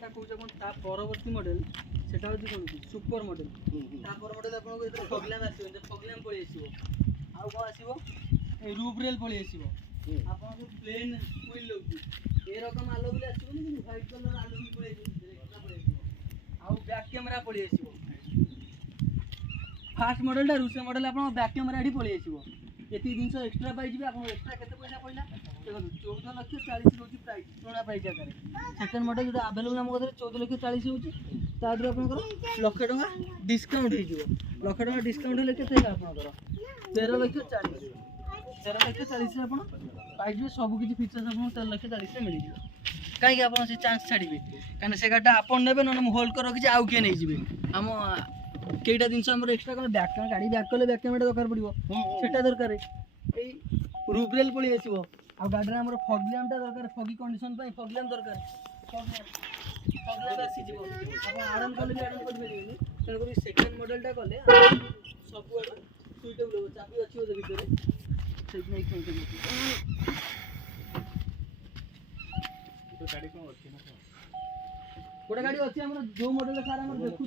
ता कहूछ कोन ता परवर्ती मॉडल सेटा होची कोन सुपर मॉडल ता पर मॉडल आपन को इधर फगलैम आसीबो जे फगलैम पळी आसीबो आ को आसीबो ए रूफ रेल पळी आसीबो आपन को प्लेन व्हील लोगी ए रकम आलो बिल आसीबो नि व्हाइट कलर आलो बिल पळी आसीबो एक्स्ट्रा पळी आसीबो आ बैक कैमरा पळी आसीबो फास्ट मॉडल टा रूसे मॉडल आपन बैक कैमरा एठी पळी आसीबो एती दिन एक्स्ट्रा पाई जिबे आपन एक्स्ट्रा केते पैसा पइला देखो 14,40,000 होची प्राइस पुराना प्राइस आकारे सेकंड मॉडल जो अवेलेबल हम कथरे 14,40,000 होची ता दर आपन कर लाख टका डिस्काउंट हे जिवो लाख टका डिस्काउंट हेले केते हे आपन कर 13,40,000 13,40,000 रे आपन पाई जिबे सब किछि फीचर्स आपन 13,40,000 रे मिलि जिवो काई के आपन से चांस छाडीबे काने से गाडा आपन नेबे न होल्ड कर रखि आउ के नै जिबे हम केटा दिन से हमर एक्स्ट्रा कर बैक गाड़ी बैक करले बैक कैमरा दरकार पड़िबो सेटा दरकार ए रूफ रेल पळी आसीबो आ गाड़ी रे हमर फॉग लैम्प टा दरकार फॉगी कंडीशन पई फॉग लैम्प दरकार फॉग लैम्प आसी जिवो अपन आराम करले भी आराम कर परिबेनी तेन करी सेकंड मॉडल टा कले सब आड़ सुइटेबल हो चाबी अछि ओ भीतर सेट नै खेलते तो गाड़ी कोन अछि ना कोडा गाड़ी अछि हमर जो मॉडल सारा हमर देखु